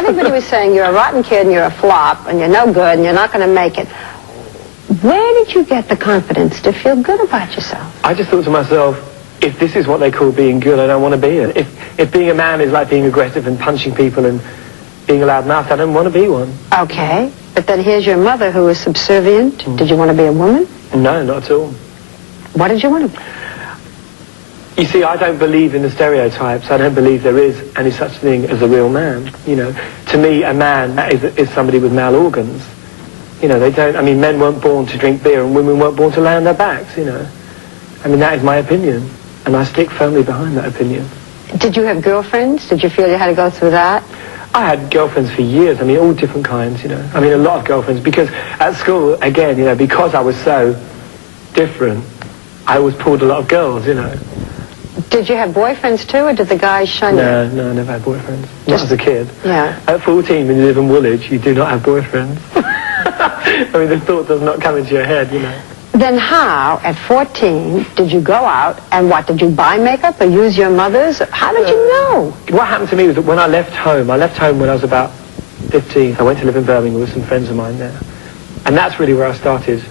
Everybody was saying you're a rotten kid and you're a flop and you're no good and you're not going to make it. Where did you get the confidence to feel good about yourself? I just thought to myself, if this is what they call being good, I don't want to be it. If being a man is like being aggressive and punching people and being a loud-mouthed, I don't want to be one. Okay, but then here's your mother who was subservient. Did you want to be a woman? No, not at all. What did you want to be? You see, I don't believe in the stereotypes. I don't believe there is any such thing as a real man. You know, to me, a man is somebody with male organs. You know, they don't, I mean, men weren't born to drink beer and women weren't born to lay on their backs, you know. I mean, that is my opinion, and I stick firmly behind that opinion. Did you have girlfriends? Did you feel you had to go through that? I had girlfriends for years, I mean, all different kinds, you know. I mean, a lot of girlfriends, because at school, again, you know, because I was so different, I always pulled a lot of girls, you know. Did you have boyfriends too, or did the guys shun you? No, I never had boyfriends. Not as a kid. Yeah. At 14, when you live in Woolwich, you do not have boyfriends. I mean, the thought does not come into your head, you know. Then how, at 14, did you go out and what, did you buy makeup or use your mother's? How did you know? What happened to me was that when I left home when I was about 15. I went to live in Birmingham with some friends of mine there. And that's really where I started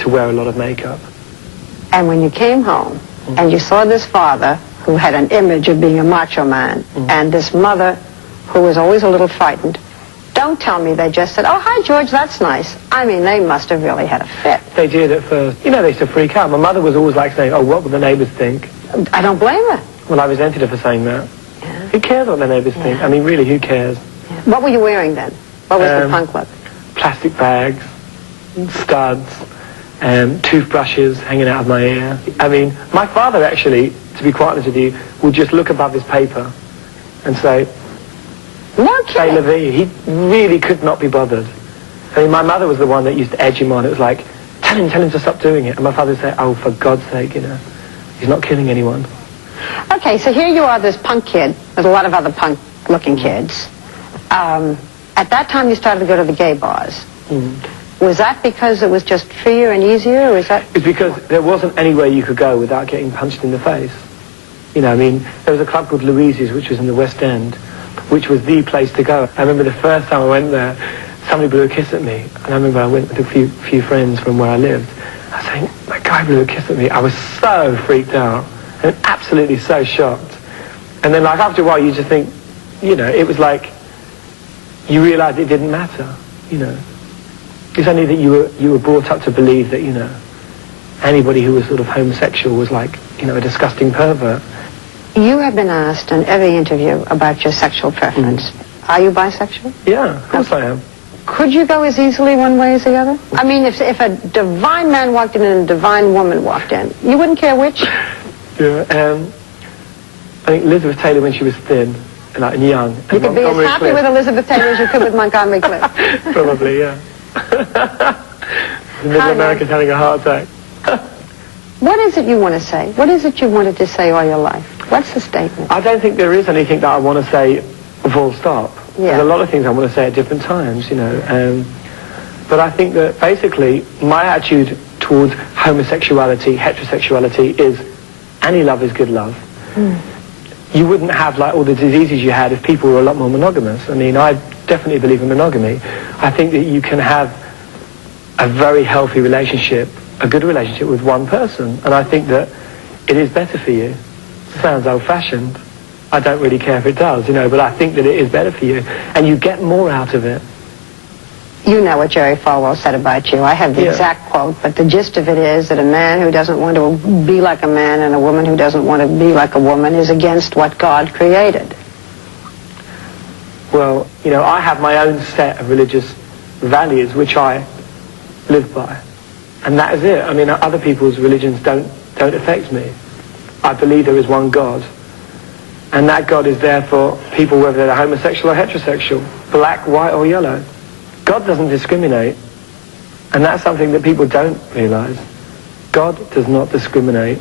to wear a lot of makeup. And when you came home and you saw this father who had an image of being a macho man and this mother who was always a little frightened, don't tell me they just said, oh, hi, George, that's nice. I mean, they must have really had a fit. They did at first. You know, they used to freak out. My mother was always like saying, oh, what will the neighbours think? I don't blame her. Well, I resented her for saying that. Yeah. Who cares what the neighbours think? I mean, really, who cares? Yeah. What were you wearing then? What was the punk look? Plastic bags, studs, toothbrushes hanging out of my ear. I mean, my father actually, to be quite honest with you, would just look above his paper and say, no kidding. Say Levy. He really could not be bothered. I mean, my mother was the one that used to edge him on. It was like, tell him to stop doing it. And my father would say, oh, for God's sake, you know, he's not killing anyone. Okay, so here you are, this punk kid, with a lot of other punk-looking kids. At that time, you started to go to the gay bars. Was that because it was just freer and easier, or was that... It's because there wasn't anywhere you could go without getting punched in the face. You know, I mean, there was a club called Louise's, which was in the West End, which was the place to go. I remember the first time I went there, somebody blew a kiss at me. And I remember I went with a few friends from where I lived. I was saying, that guy blew a kiss at me. I was so freaked out and absolutely so shocked. And then, like, after a while, you just think, you know, it was like, you realised it didn't matter, you know. It's only that you were brought up to believe that, you know, anybody who was sort of homosexual was like, you know, a disgusting pervert. You have been asked in every interview about your sexual preference. Are you bisexual? Yeah, of course I am. Could you go as easily one way as the other? I mean, if a divine man walked in and a divine woman walked in, you wouldn't care which? Yeah, I think Elizabeth Taylor when she was thin and young. You could be as happy with Elizabeth Taylor as you could with Montgomery Clift. Probably, yeah. The middle American's having a heart attack. What is it you want to say? What is it you wanted to say all your life? What's the statement? I don't think there is anything that I want to say full stop. Yeah. There's a lot of things I want to say at different times, you know. But I think that basically my attitude towards homosexuality, heterosexuality is any love is good love. You wouldn't have like all the diseases you had if people were a lot more monogamous. I mean, I definitely believe in monogamy. I think that you can have a very healthy relationship, a good relationship with one person, and I think that it is better for you. Sounds old-fashioned. I don't really care if it does, you know, but I think that it is better for you, and you get more out of it. You know what Jerry Falwell said about you. I have the exact quote, but the gist of it is that a man who doesn't want to be like a man and a woman who doesn't want to be like a woman is against what God created. Well, you know, I have my own set of religious values which I live by. And that is it. I mean, other people's religions don't affect me. I believe there is one God. And that God is there for people whether they're homosexual or heterosexual, black, white or yellow. God doesn't discriminate. And that's something that people don't realise. God does not discriminate.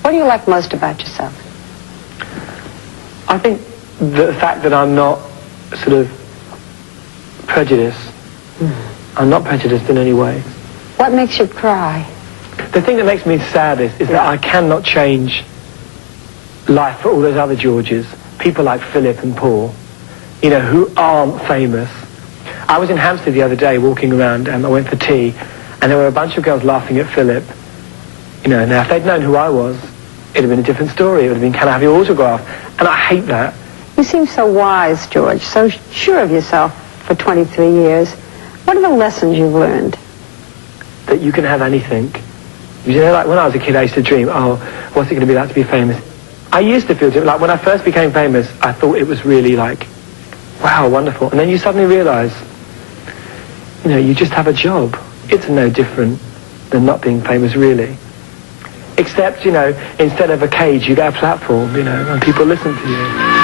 What do you like most about yourself? I think the fact that I'm not sort of prejudiced. I'm not prejudiced in any way. What makes you cry? The thing that makes me saddest is that I cannot change life for all those other Georges, people like Philip and Paul. you know, who aren't famous. I was in Hampstead the other day walking around, and I went for tea, and there were a bunch of girls laughing at Philip. You know, now if they'd known who I was, it'd have been a different story. It would have been, can I have your autograph? And I hate that. You seem so wise, George, so sure of yourself for 23 years. What are the lessons you've learned? That you can have anything. You know, like when I was a kid, I used to dream, oh, what's it going to be like to be famous? I used to feel, like when I first became famous, I thought it was really like, wow, wonderful. And then you suddenly realise, you know, you just have a job. It's no different than not being famous, really. Except, you know, instead of a cage, you get a platform, you know, and people listen to you.